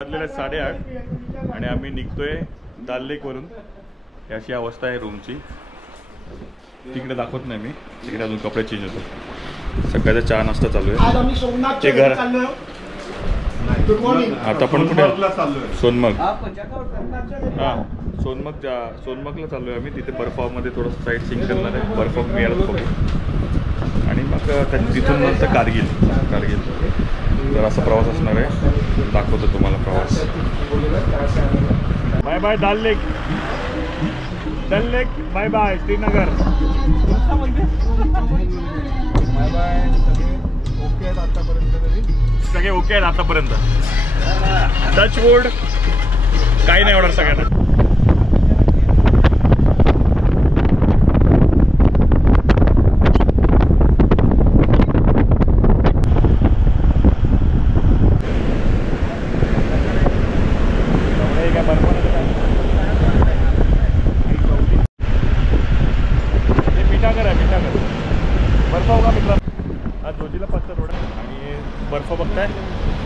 वाजलेले 8:30 आणि आम्ही निघतोय दाल लेक वरून. अशी अवस्था आहे रूमची. तिकडे दाखवत नाही मी, तिकडे अजून कपडे चेंज होतो. सकाळचा चहा नाश्ता चालू आहे. ते घर आता पण कुठे सोनमग. हां सोनमगला चालू आहे आम्ही. तिथे बर्फामध्ये थोडंसं साईट सीइंग करणार आहे. बर्फ मिळालं बघू आणि मग तिथून नंतर कारगिल तर असा प्रवास असणार आहे. दाखवतो तुम्हाला प्रवास. Bye bye Dal lake bye bye Srinagar. Bye bye. सगळे ओके आहेत आतापर्यंत. Touch wood. काही नाही होणार सगळ्यांना.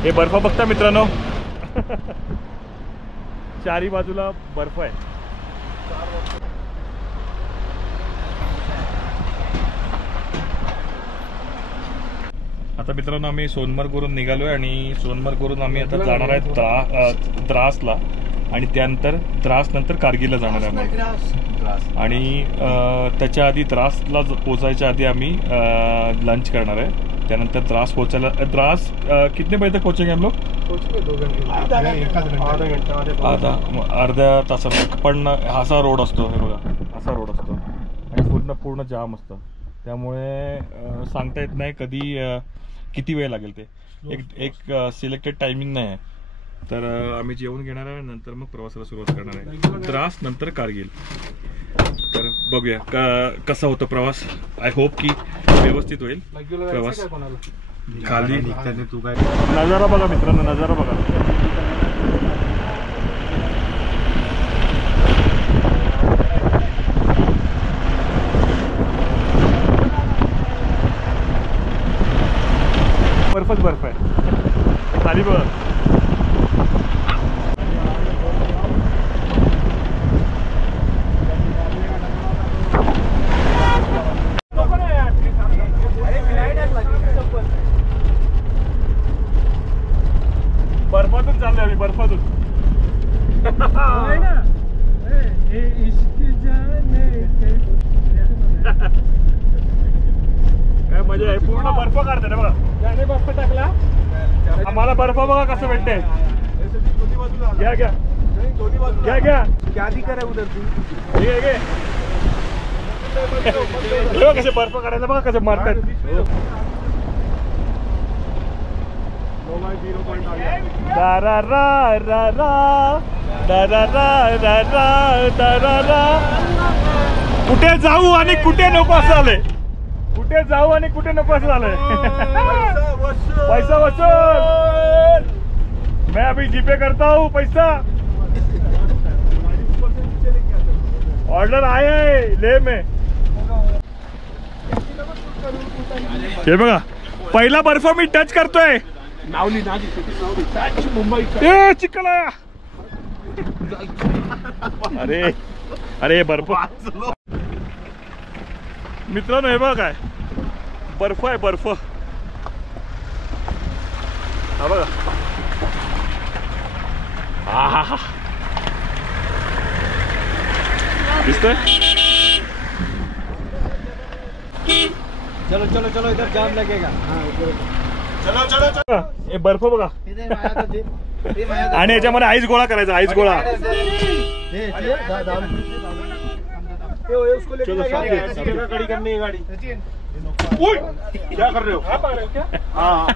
हे बर्फ बघता मित्रांनो. चारी बाजूला बर्फ आहे. आता मित्रांनो आम्ही सोनमर्गवरून निघालोय आणि सोनमर्गवरून आम्ही आता जाणार आहे द्रासला आणि त्यानंतर द्रास नंतर कारगिलला जाणार आहे. आणि त्याच्या आधी द्रासला पोचायच्या आधी आम्ही लंच करणार आहे. त्यानंतर द्रास पोचायला द्रास कितने बजे तक पोहोचेंगे हम लोग? अर्ध्या तासात. पण असा रोड असतो, हे बघा असा रोड असतो आणि पूर्ण जाम असतं. त्यामुळे सांगता येत नाही कधी किती वेळ लागेल. ते एक सिलेक्टेड टायमिंग नाही आहे. तर आम्ही जेवून घेणार आहे, नंतर मग प्रवासाला सुरुवात करणार आहे. द्रास नंतर कारगिल. तर बघूया कसा होतो प्रवास. आय होप की व्यवस्थित होईल प्रवास. खाली तू काय नजारा बघा मित्रांनो, नजारा बघा. बर्फच बर्फ आहे खाली बघ. बर्फातून चाललोय आम्ही, बर्फातून. काय मजा आहे. पूर्ण बर्फ काढते ना बघा. त्याने बर्फ टाकला. आम्हाला बर्फ बघा कसं भेटते. घ्या घ्या घ्या घ्या. क्या दिक्कत आहे उधर तू. घे कसे बर्फ काढायला बघा कसे मारतात. कुठे जाऊ आणि कुठे नको असं आलंय. कुठे जाऊ आणि कुठे नको असं झालंय. पैसा वसूल. मैं अभी जीपे करता हूँ पैसा. ऑर्डर आए ले में. हे बघा पहिला बर्फ मी टच करतोय. मुंबई चिखला. अरे अरे बर्फ मित्रांनो. हे बघा काय बर्फ आहे बर्फ. हा बघा. हा दिसतोय. चलो चलो चलो इधर जाम लगेगा. चलो चलो चलो. हे बर्फ बघा. आणि याच्यामध्ये आईस गोळा करायचा. आईस गोळा. खड़ी करनी है गाड़ी. क्या कर रहे हो. हाँ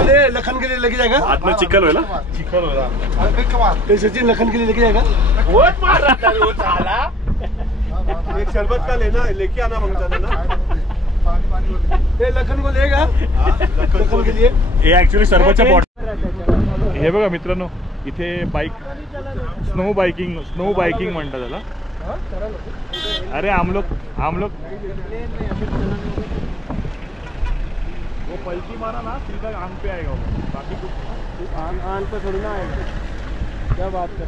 अरे लखन के लिए लेके जाएगा. हाथ में चिकन होगा. चिकन होगा. सचिन लखन के लिए लेके जाएगा. वोट मार रहा था वो साला. एक शरबत का लेना लेके आना मांगता ना. लखन को लेगा. लखन के लिए हे ऍक्च्युअली सरबतच्या बॉटल. हे बघा मित्रांनो इथे बाईक स्नो बाइकिंग म्हणतात त्याला. अरे हम लोग वो पलटी मारा ना सीधा आंग पे आएगा वो, बाकी कुछ आन पे थोड़ी ना आएगा. क्या बात कर.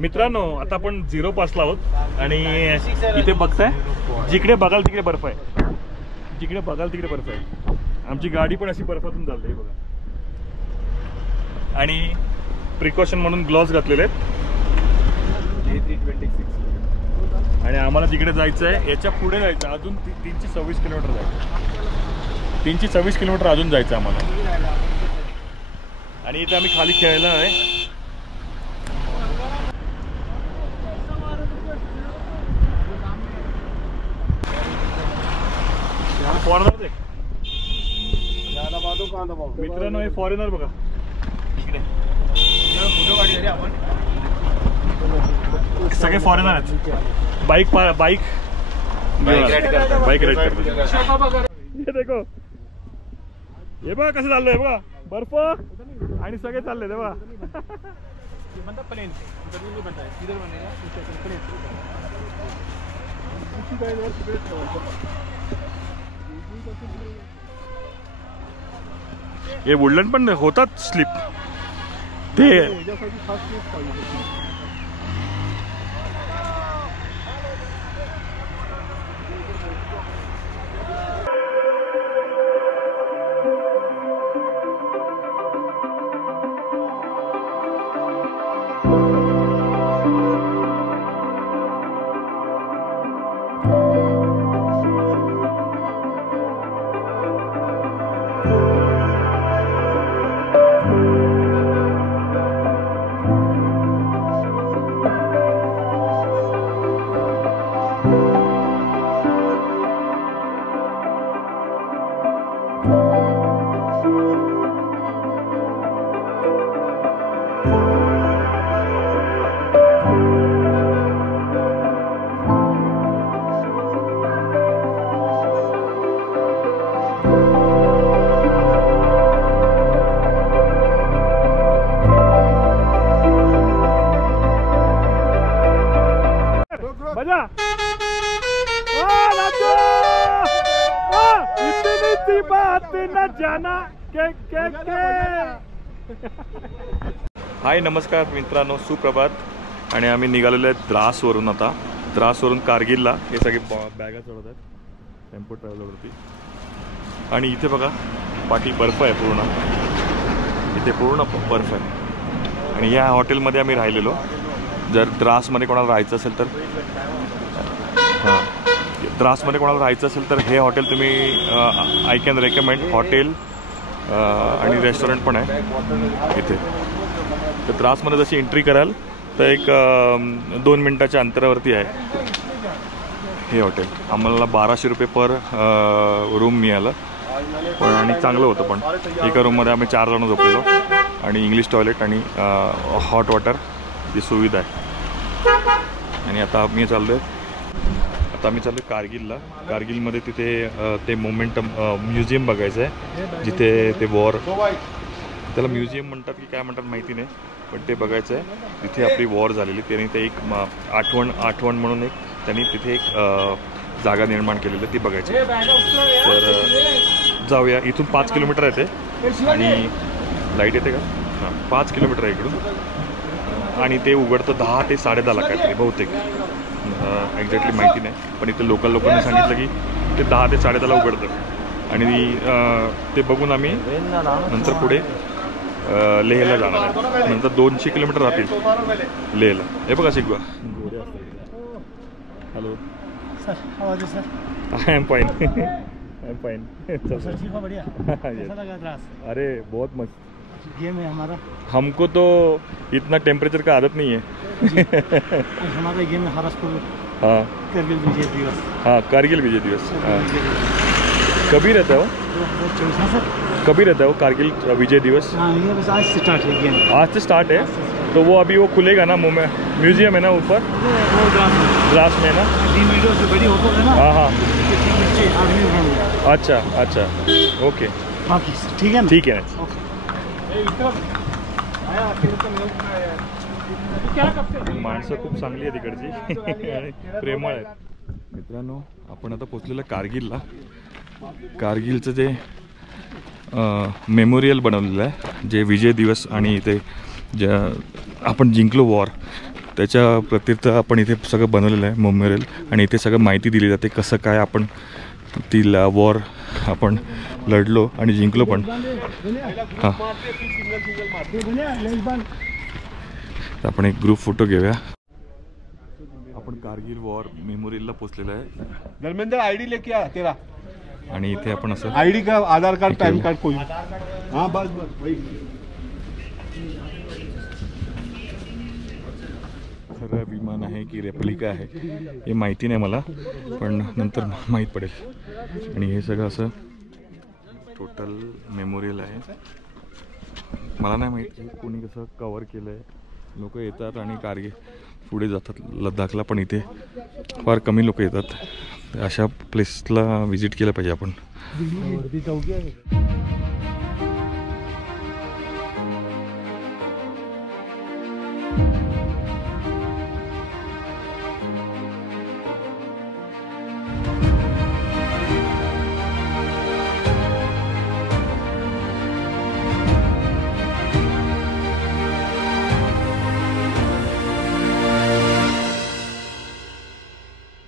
मित्रांनो आता आपण 0 पासला आहोत आणि इथे बघताय जिकडे बघाल तिकडे बर्फ आहे, जिकडे बघाल तिकडे बर्फ आहे. आमची गाडी पण अशी बर्फातून चालते बघा. आणि प्रिकॉशन म्हणून ग्लोव्स घातलेले आहेत. आणि आम्हाला तिकडे जायचं आहे, याच्या पुढे जायचं अजून 326 किलोमीटर जायचं. 326 किलोमीटर अजून जायचं आम्हाला. आणि इथे आम्ही खाली खेळलो आहे. फॉरेनर मित्रांनो, हे फॉरेनर बघा इकडे सगळे फॉरेनर आहेत. बाईक राईड करतात. हे देखो, हे बघा कसं चाललंय बघा, बर्फ आणि सगळे चालले ते बघा. हे वुडलँड पण होतात स्लिप ते. मजा इतनी सी बात न जाना के. हाय नमस्कार मित्रांनो, सुप्रभात. आणि आम्ही निघालेलो आहे द्रासवरून. आता द्रासवरून कारगिलला हे सगळे बॅगा चढवत आहेत टेम्पो ट्रॅव्हलरवरती. आणि इथे बघा पाठी बर्फ आहे पूर्ण, इथे पूर्ण बर्फ आहे. आणि या हॉटेलमध्ये आम्ही राहिलेलो. जर द्रासमध्ये कोणाला राहायचं असेल तर द्रासमध्ये कोणाला राहायचं असेल तर हे हॉटेल तुम्ही आय कॅन रेकमेंड. हॉटेल आणि रेस्टॉरंट पण आहे इथे. तर द्रासमध्ये जशी एंट्री कराल तर एक 2 मिनिटाच्या अंतरावरती आहे हे हॉटेल. आम्हाला 1200 रुपये पर रूम मिळालं पण, आणि चांगलं होतं पण. एका रूममध्ये आम्ही 4 जण झोपलेलो आणि इंग्लिश टॉयलेट आणि हॉट वॉटर ही सुविधा आहे. आणि आता आम्ही चाललो कारगिलला. कारगिलमध्ये तिथे ते मोमेंटम म्युझियम बघायचं आहे, जिथे ते वॉर, त्याला म्युझियम म्हणतात की काय म्हणतात माहिती नाही, पण ते बघायचं आहे. तिथे आपली वॉर झालेली, त्यांनी ते एक आठवण म्हणून एक त्यांनी तिथे एक जागा निर्माण केलेली ती बघायची. तर जाऊया. इथून 5 किलोमीटर आहे ते. आणि लाईट येते का? हां, 5 किलोमीटर आहे इकडून. आणि ते उघडतं 10 ते 10:30 ला काहीतरी बहुतेक, एक्झॅक्टली माहिती नाही. पण इथे लोकल लोकांनी सांगितलं की ते 10 ते 10:30 ला उघडतं. आणि ते बघून आम्ही नंतर पुढे लेहला जाणार आहे. नंतर 200 किलोमीटर राहतील लेहला. हे बघा शिकवा. Hello sir, how are you sir? I am fine. I am fine. Sir ठीक हो, बढ़िया. कैसा लगा द्रास? अरे बहुत मस्त गेम है हमारा. हमको तो इतना टेम्परेचर का आदत नहीं है. हमारा गेम है हरसपुर. हाँ, कारगिल विजय दिवस. हाँ कारगिल विजय दिवस. हाँ, कभी रहता है वो? 2024 है सर. कभी रहता है वो कारगिल विजय दिवस? हाँ, ये बस आज से स्टार्ट है गेम. आज से स्टार्ट है. तो वो अभी वो खुलेगा ना, म्यूजियम है ना ऊपर वो ग्लास में ना. 3 मीटर से बड़ी होटल है ना. हाँ हाँ. बच्चे आदमी बन. अच्छा अच्छा, ओके ठीक है ना. ठीक आहे. माणसं खूप चांगली आहे तिकडची आणि प्रेमळ आहेत. मित्रांनो, आपण आता पोहोचलेलो कारगिलला. कारगिलचं जे मेमोरियल बनवलेलं आहे, जे विजय दिवस आणि इथे ज्या आपण जिंकलो वॉर त्याच्या प्रत्यर्थ आपण इथे सगळं बनवलेलं आहे मेमोरियल. आणि इथे सगळं माहिती दिली जाते कसं काय आपण ती वॉर आपण लढलो आणि जिंकलो पण. हां, आपण एक ग्रुप फोटो घेऊया. आपण कारगिल वॉर मेमोरियलला पोचलेलं आहे. धर्मेंद्र आईडी लेके आ तेरा. आणि इथे आपण असं आईडी का, आधार कार्ड, पॅन कार्ड कोई. हाँ बस बस वही. खरं विमान आहे की रेप्लिका आहे हे माहिती नाही मला, पण नंतर माहीत पडेल. आणि हे सगळं असं टोटल मेमोरियल आहे. मला नाही माहीत कोणी कसं कवर केलं आहे. लोक येतात आणि कारगिल पुढे जातात लद्दाखला, पण इथे फार कमी लोक येतात. अशा प्लेसला व्हिजिट केलं पाहिजे आपण.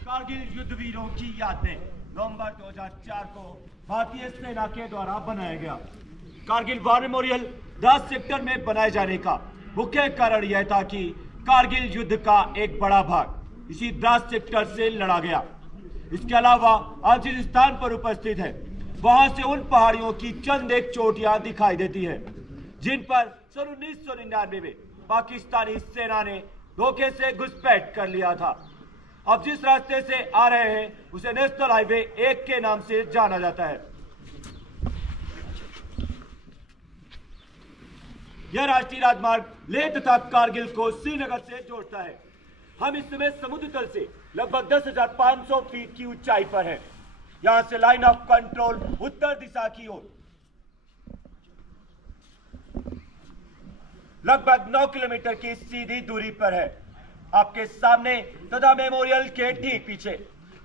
कारगिल युद्धवीरों की याद में नवंबर 2004 को भारतीय सेना के द्वारा बनाया गया कारगिल वॉर मेमोरियल द्रास सेक्टर में बनाए जाने का मुख्य कारण यह था कि कारगिल युद्ध का एक बड़ा भाग इसी द्रास सेक्टर से लड़ा गया. इसके अलावा आज जिस स्थान पर उपस्थित है वहां से उन पहाड़ियों की चंद एक चोटियां दिखाई देती है जिन पर सन 1999 में पाकिस्तानी सेना ने धोखे से घुसपैठ कर लिया था. अब जिस रास्ते से आ रहे हैं उसे नेशनल हाईवे 1 के नाम से जाना जाता है. यह राष्ट्रीय राजमार्ग लेह तथा कारगिल को श्रीनगर से जोड़ता है. हम इस समय समुद्र तल से लगभग 10,500 फीट की ऊंचाई पर हैं. यहां से लाइन ऑफ कंट्रोल उत्तर दिशा की ओर लगभग 9 किलोमीटर की सीधी दूरी पर है. आपके सामने तथा मेमोरियल के ठीक पीछे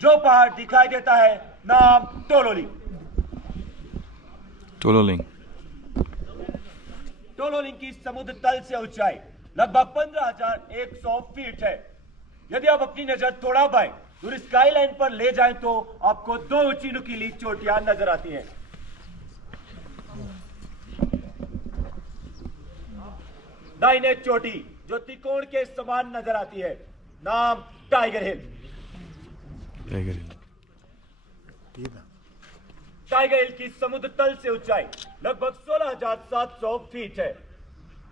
जो पहाड़ दिखाई देता है नाम टोलोलिंग. टोलोलिंग की समुद्र तल से ऊंचाई लगभग 15,100 फीट है. यदि आप अपनी नजर थोड़ा बाएं दूर स्काई लाइन पर ले जाएं तो आपको 2 ऊंची नुकीली चोटियां नजर आती हैं. दाहिने चोटी जो त्रिकोण के समान नजर आती है नाम टाइगर हिल. टाइगर हिल की समुद्र तल से ऊंचाई लगभग 16,700 फीट है.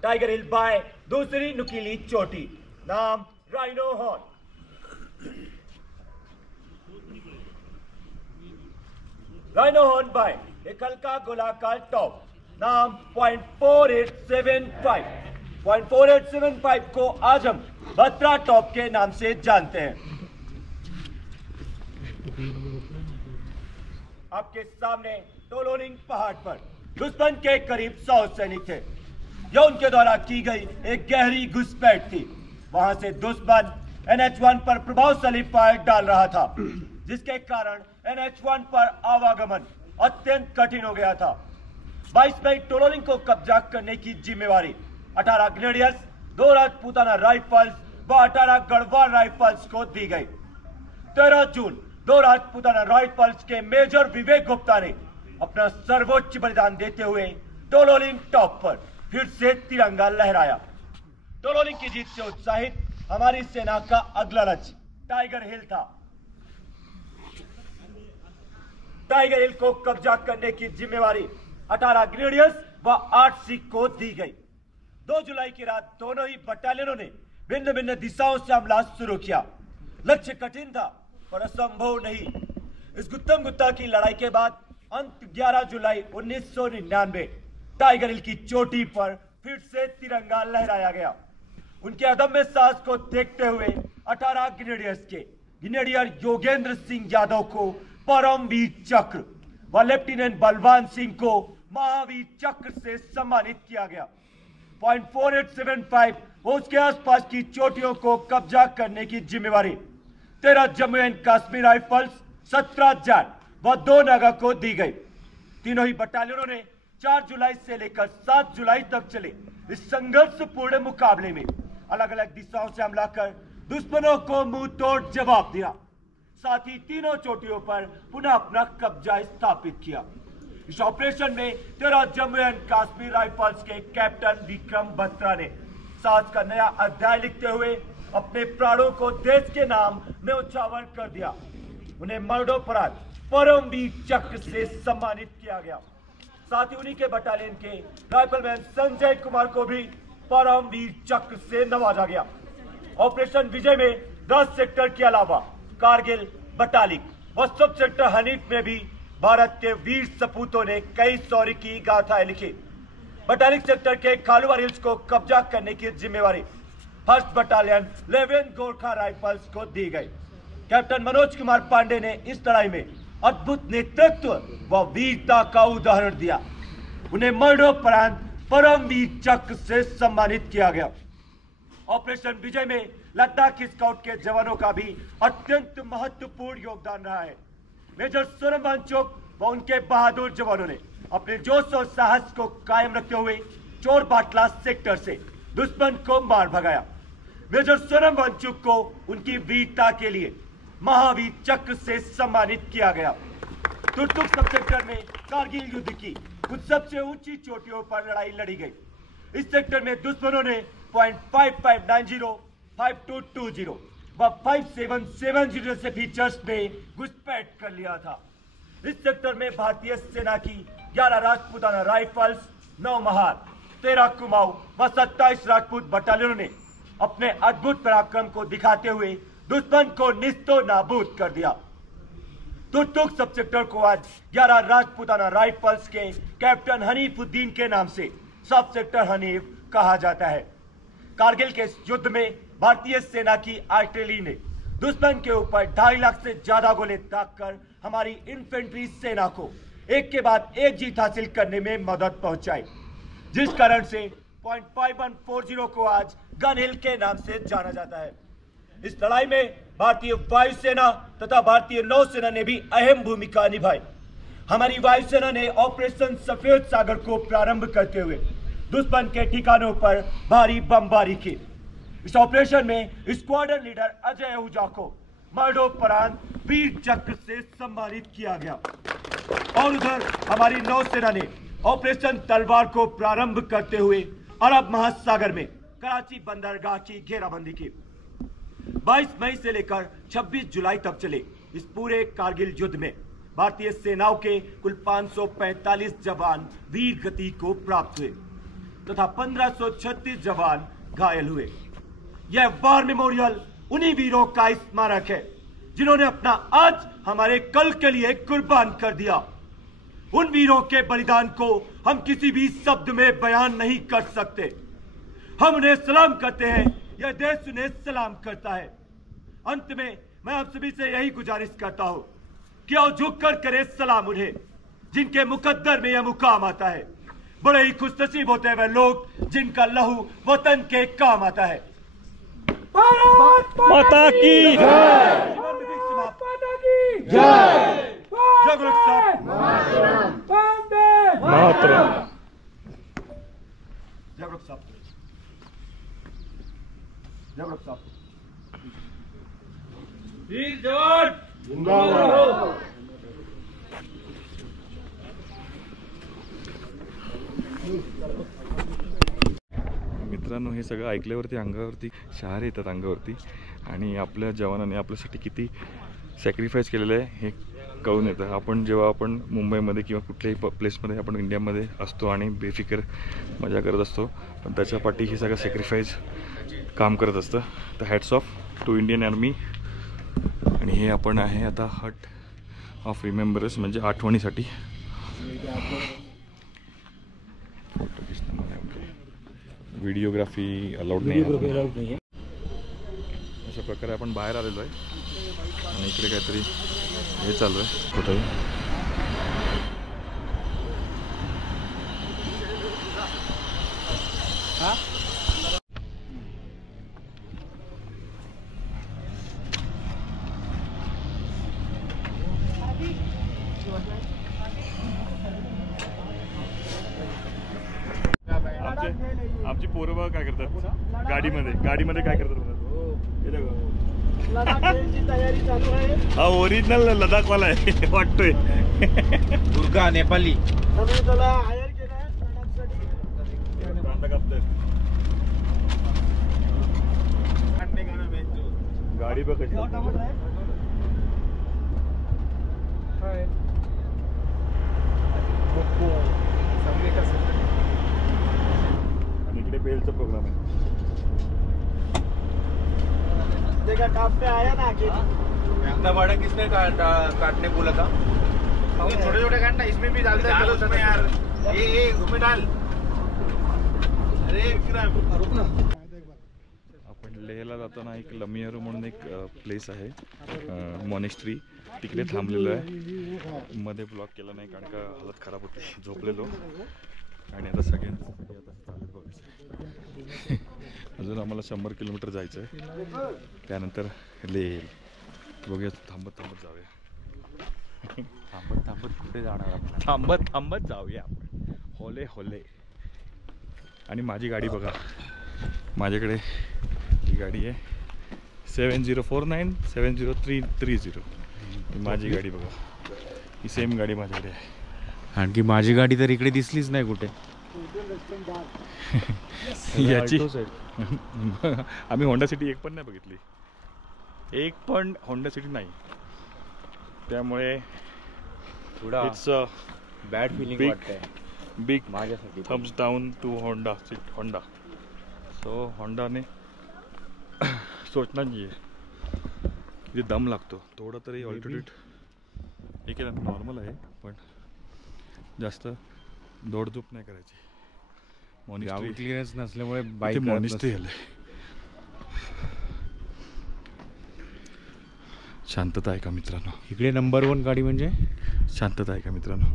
टाइगर हिल बाएं दूसरी नुकीली चोटी नाम राइनो हॉर्न. राइनो हॉर्न बाएं एक हल्का गोलाकार टॉप नाम 0.4875. 0.4875 को आज हम बत्रा टॉप के नाम से जानते हैं. आपके सामने टोलोलिंग पहाड़ पर दुश्मन के करीब 100 सैनिक थे. यह उनके द्वारा की गई एक गहरी घुसपैठ थी. वहां से दुश्मन NH1 पर प्रभावशाली फायर डाल रहा था जिसके कारण NH1 पर आवागमन अत्यंत कठिन हो गया था. 22 मई टोलोलिंग को कब्जा करने की जिम्मेवारी 18 ग्रेडियर्स, 2 राजपूताना राइफल्स व 18 गढ़वाल राइफल्स को दी गई. 13 जून 2 राजपूताना राइफल्स के मेजर विवेक गुप्ता ने अपना सर्वोच्च बलिदान देते हुए टोलोलिंग टॉप पर फिर से तिरंगा लहराया. टोलोलिंग की जीत से उत्साहित हमारी सेना का अगला लक्ष्य टाइगर हिल था. टाइगर हिल को कब्जा करने की जिम्मेवारी 18 ग्रेडियर्स व 8 सिख को दी गई. 2 जुलाई की रात दोनों ही बटालियनों ने भिन्न भिन्न दिशाओं से हमला शुरू किया. लक्ष्य कठिन था पर असंभव नहीं. इस गुत्तम गुत्ता की लड़ाई के बाद अंत 11 जुलाई 1999 टाइगर हिल की चोटी पर फिर से तिरंगा लहराया गया. उनके अदम्य साहस को देखते हुए 18 ग्रेनेडियर्स के ग्रेनेडियर योगेंद्र सिंह यादव को परमवीर चक्र व लेफ्टिनेंट बलवान सिंह को महावीर चक्र से सम्मानित किया गया. 0.4875 व उसके आसपास की चोटियों को कब्जा करने की जिम्मेवारी 13 जम्मू एंड कश्मीर राइफल्स, 17 जैन व 2 नगा को दी गई। तीनों ही बटालियनों ने 4 जुलाई से लेकर 7 जुलाई तक चले इस संघर्षपूर्ण मुकाबले में अलग अलग दिशाओं से हमला कर दुश्मनों को मुंह तोड़ जवाब दिया। साथ ही तीनों चोटियों पर पुनः अपना कब्जा स्थापित किया। इस ऑपरेशन में 13 जम्मू एंड कश्मीर राइफल्स के कैप्टन विक्रम बत्रा ने साहस का नया अध्याय लिखते हुए अपने प्राणों को देश के नाम में उछावर कर दिया। उन्हें मरणोपरांत परमवीर चक्र से सम्मानित किया गया। साथ ही उन्हीं के बटालियन के राइफलमैन संजय कुमार को भी परमवीर चक्र से नवाजा गया। ऑपरेशन विजय में 10 सेक्टर के अलावा कारगिल, बटालिक व सब सेक्टर हनीफ में भी भारत के वीर सपूतों ने कई शौर्य की गाथाएं लिखी। बटालिक सेक्टर के खालुवार हिल्स को कब्जा करने की जिम्मेवारी फर्स्ट बटालियन 11 गोरखा राइफल्स को दी गई। कैप्टन मनोज कुमार पांडे ने इस लड़ाई में अद्भुत नेतृत्व व वीरता का उदाहरण दिया। उन्हें मरणोपरांत परमवीर चक्र से सम्मानित किया गया। ऑपरेशन विजय में लद्दाख स्काउट के जवानों का भी अत्यंत महत्वपूर्ण योगदान रहा है। मेजर सोनम वांगचुक व उनके बहादुर जवानों ने अपने जोश और साहस को कायम रखते हुए चोर बाटला सेक्टर से दुश्मन को मार भगाया। मेजर सोनम वांगचुक को उनकी वीरता के लिए महावीर चक्र से सम्मानित किया गया। तुर्तुक सब सेक्टर में कारगिल युद्ध की कुछ सबसे ऊंची चोटियों पर लड़ाई लड़ी गई। इस सेक्टर में दुश्मनों ने .5590, 5220 व 5770 से फीचर्स में घुसपैठ कर लिया था। इस सेक्टर में भारतीय सेना की 11 राजपूताना राइफल्स, 9 महार, 13 कुमाऊं व 27 राजपूत बटालियनों ने अपने अद्भुत पराक्रम को दिखाते हुए दुश्मन को निस्तो नाबूद कर दिया। तुर्तुक सब सेक्टर को आज 11 राजपूताना राइफल्स के कैप्टन हनीफुद्दीन के नाम से सब सेक्टर हनीफ कहा जाता है। कारगिल के इस युद्ध में भारतीय सेना की आर्टिलरी ने दुश्मन के ऊपर 2.5 लाख से ज्यादा गोले दागकर हमारी इन्फेंट्री सेना को एक के बाद एक जीत हासिल करने में मदद पहुंचाई, जिस कारण से .5140 को आज गन हिल के नाम से जाना जाता है। इस लड़ाई में भारतीय वायुसेना तथा भारतीय नौसेना ने भी अहम भूमिका निभाई। हमारी वायुसेना ने ऑपरेशन सफेद सागर को प्रारंभ करते हुए दुश्मन के ठिकानों पर भारी बमबारी की। इस ऑपरेशन में स्क्वाड्रन लीडर अजय आहूजा को मरणोपरांत वीर चक्र से सम्मानित किया गया। और उधर हमारी नौसेना ने ऑपरेशन तलवार को प्रारंभ करते हुए अरब महासागर में कराची बंदरगाह की घेराबंदी की। 22 मई से लेकर 26 जुलाई तक चले इस पूरे कारगिल युद्ध में भारतीय सेनाओं के कुल 545 जवान वीर गति को प्राप्त हुए तथा 1536 जवान घायल हुए। यह वार मेमोरियल उन्हीं वीरों का स्मारक है जिन्होंने अपना आज हमारे कल के लिए कुर्बान कर दिया। उन वीरों के बलिदान को हम किसी भी शब्द में बयान नहीं कर सकते। हम उन्हें सलाम करते हैं, यह देश उन्हें सलाम करता है। अंत में मैं आप सभी से यही गुजारिश करता हूं कि आओ झुककर करें सलाम उन्हें जिनके मुकद्दर में यह मुकाम आता है। बड़े ही खुशनसीब होते हैं वह लोग जिनका लहू वतन के काम आता है। माता की जय। जय गुरु साहब। मातरम। जय गुरु साहब। जय गुरु साहब। वीर जवान जिंदाबाद। मित्रांनो, हे सगळं ऐकल्यावरती अंगावरती शहारे येतात अंगावरती, आणि आपल्या जवानांनी आपल्यासाठी किती सॅक्रिफाईस केलेलं आहे हे कळून येतं। आपण जेव्हा आपण मुंबईमध्ये किंवा कुठल्याही प्लेसमध्ये आपण इंडियामध्ये असतो आणि बेफिकर मजा करत असतो, पण त्याच्या पाठी हे सगळं सॅक्रिफाईस काम करत असतं। तर hats off to Indian army. आणि हे आपण आहे आता हट ऑफ रिमेंबरन्स, म्हणजे आठवणीसाठी। व्हिडिओग्राफी अलाउड नाही आहे। अशा प्रकारे आपण बाहेर आलेलो आहे आणि इकडे काहीतरी हे चालू आहे कुठेही। आमची पोरं बघा काय करतात गाडीमध्ये काय करतात बघा. हे बघा. तयारी चालू आहे. हा ओरिजिनल लडाखवाला आहे वाटतोय. दुर्गा नेपाली आम्ही त्याला हायर केलं आहे लडाखसाठी. कांदा कापतोय. गाडी बघ कशी आणि इकडे बेलचा प्रोग्राम आहे. देखा काम पे आया ना आगे. इतना बड़ा किसने काटने बोला था? छोटे छोटे काटना, इसमें भी डालता है उसमें यार. ये उसमें डाल. अरे रुक ना. आपण लेहला जाताना एक लमियारू म्हणून एक प्लेस आहे मॉनेस्ट्री, तिकडे थांबलेलो आहे. मध्ये ब्लॉक केला नाही कारण का हालत खराब होती, झोपलेलो. आणि आता सगळ्यांसाठी आता चालत बघायचं. अजून आम्हाला 100 किलोमीटर जायचं आहे, त्यानंतर लेह. बघूया, थांबत जाऊया. थांबत कुठे जाणार आपण? थांबत जाऊया आपण, होले होले. आणि माझी गाडी बघा, माझ्याकडे ही गाडी आहे 7049 70330. माझी गाडी बघा, ही सेम गाडी माझ्याकडे आहे. आणखी माझी गाडी तर इकडे दिसलीच नाही कुठे. याची आम्ही होंडा सिटी एक पण नाही बघितली, एक पण होंडा सिटी नाही. त्यामुळे थोडा इट्स बॅड फिलिंग वाटतंय बिग माझ्यासाठी. Thumbs down to Honda. So होंडाने सोचना चाहिए, किती दम लागतो. थोडा तरी ऑल्टरनेट एक नॉर्मल आहे, पण जास्त दौडधूप नाही करायची. ग्राउंड क्लिअरन्स नसल्यामुळे बाईक मॉनेस्ट्री आले. शांतता आहे का मित्रांनो? इकडे नंबर 1 गाडी म्हणजे शांतता आहे का मित्रांनो?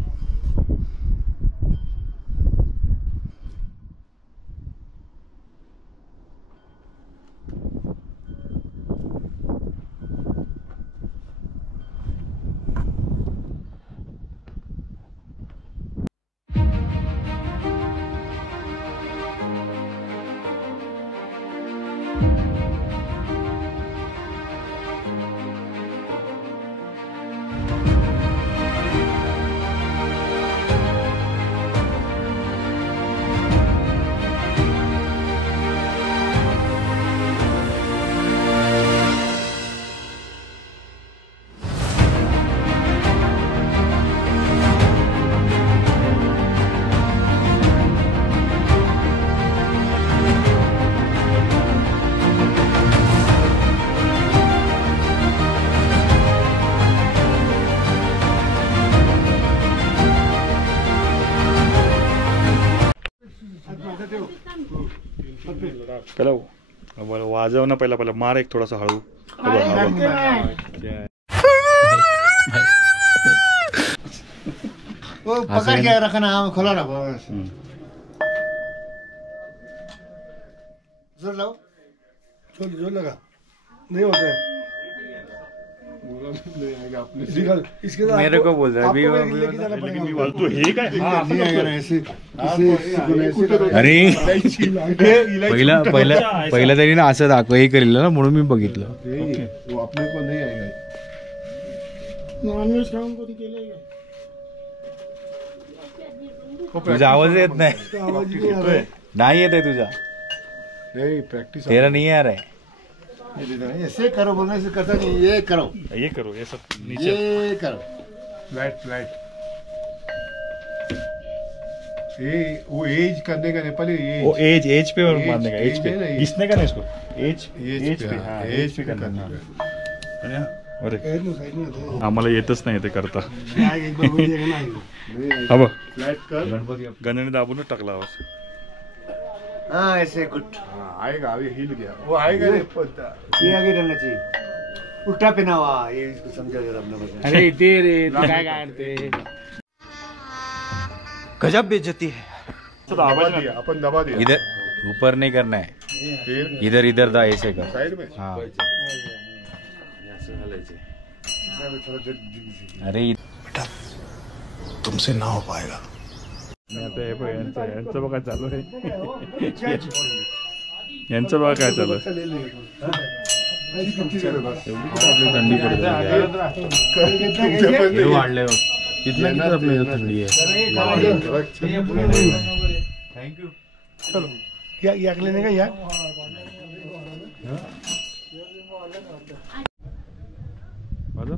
पहिला वाजव ना, पहिला मार एक थोडासा हळू. पकड़ के रखना, खोला ना बस. जोर लगाओ, जोर लगा. नहीं होता है. मेरे को बोल रहा है अभी. हे काय? अरे पहिला तरी ना असं दाखव हे करेल ना, म्हणून मी बघितलं. नॉनव्हेज खाऊन कधी केलंय का? तुझा आवाज येत नाही. नाही येत आहे तुझा. प्रैक्टिस तेरा नहीं आ रहा है. ऐसे करो, बोलने से करता नहीं. ये करो, ये करो, ये सब नीचे. ये करो. फ्लैट. ये वो एज करने का नेपाली एज. वो एज पे और मारने का, एज पे एज है ना, घिसने का नहीं इसको. एज पे, हाँ, हाँ, एज पे करना. अरे साइड में होता आम्हाला येतच नाही ते करता. है. एक बार बोल दिया ना. हा बघ, फ्लैट कर. गण्याने दाबूनच टाकला आवाज. हाँ ऐसे गुड. हाँ, आएगा. अभी हिल गया वो, आएगा नहीं पता. ये आगे डालना चाहिए. उल्टा पहना हुआ, ये इसको समझा जरा अपने को. अरे इथे रे काय काढते. गजब बेइज्जती है. दबा दिया, अपन दबा दिया. इधर ऊपर नहीं करना है, फिर इधर इधर दा ऐसे कर. साइड में. हाँ. अरे तुमसे ना हो पाएगा. ते हे बघ यांचं बघा चालू आहे. यांचं बघा काय चालू आहे. थंडी पडते वाढले कितना अपने थंडी है. थँक्यू. चलो याक लेने का याक. माझं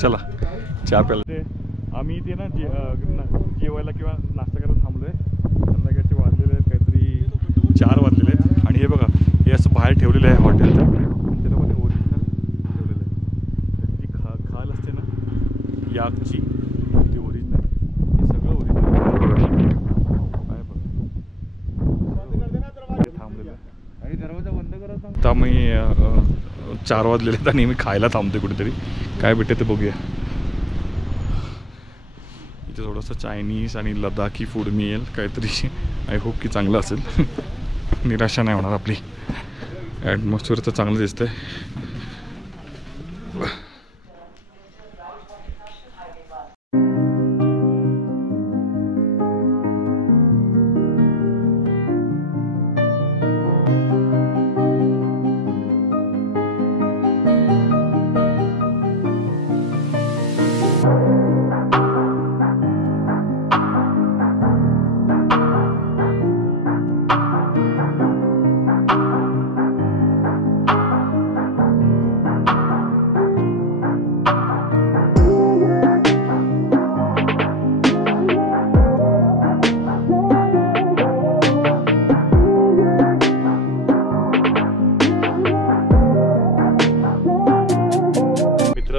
चला चहा प्यायला. ते आम्ही इथे ना जेवायला किंवा नाश्ता करायला थांबलोय. संध्याकाळचे वाजलेले आहेत काहीतरी 4 वाजलेले आहेत. आणि हे बघा हे असं बाहेर ठेवलेलं आहे हॉटेलचं. त्याच्यामध्ये ओरिजिनल ठेवलेलं आहे. जी खाल असते ना याकची ती ओरिजिनल. हे सगळं ओरिजिनल काय बघा थांबलेलं आहे. आणि दरवाजा बंद करा सांग. आता मी 4 वाजलेले आहेत आणि मी खायला थांबते कुठेतरी. काय भेटते ते बघूया. इथे थोडंसं चायनीज आणि लडाखी फूड मिळेल काहीतरी. आय होप की चांगलं असेल. निराशा नाही होणार आपली. ॲटमॉस्फिअर तर चांगलं दिसतंय.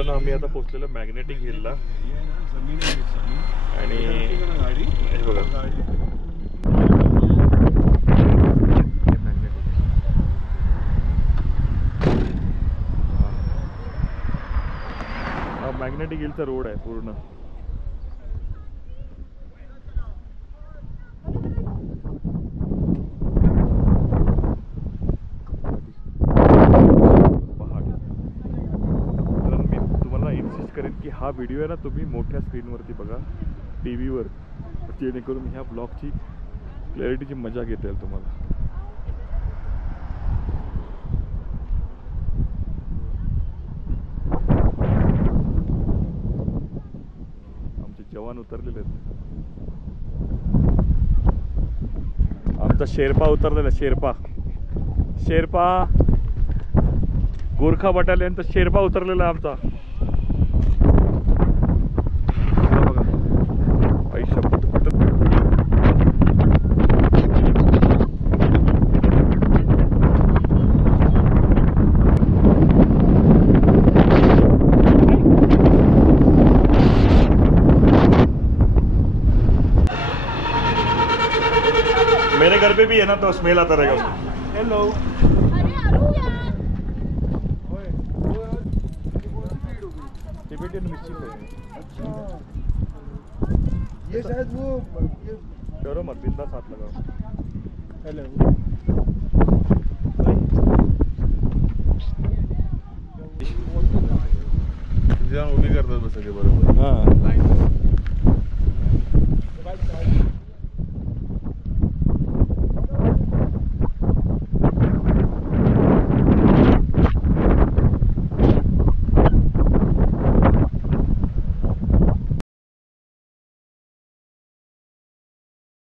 आम्ही आता पोहोचलेलो मॅग्नेटिक हिलला. आणि हे बघा हा मॅग्नेटिक हिलचा रोड आहे पूर्ण. की हा व्हिडिओ आहे ना तुम्ही मोठ्या स्क्रीनवरती बघा TV वर. जेणेकरून ह्या ब्लॉगची क्लॅरिटीची मजा घेता येईल तुम्हाला. आमचे जवान उतरलेले आहेत. आमचा शेर्पा उतरलेला. शेर्पा गोरखा बटालियनचा शेर्पा उतरलेला आमचा. मेरे घर पे भी है ना तो स्मेल आता रहेगा उसको. हेलो. टिबेटियन मिस्चिफ है. अच्छा ये शायद वो डरो मत बिंदास हाथ लगाओ. हेलो. उभी करतात बस सगळे बरोबर. हां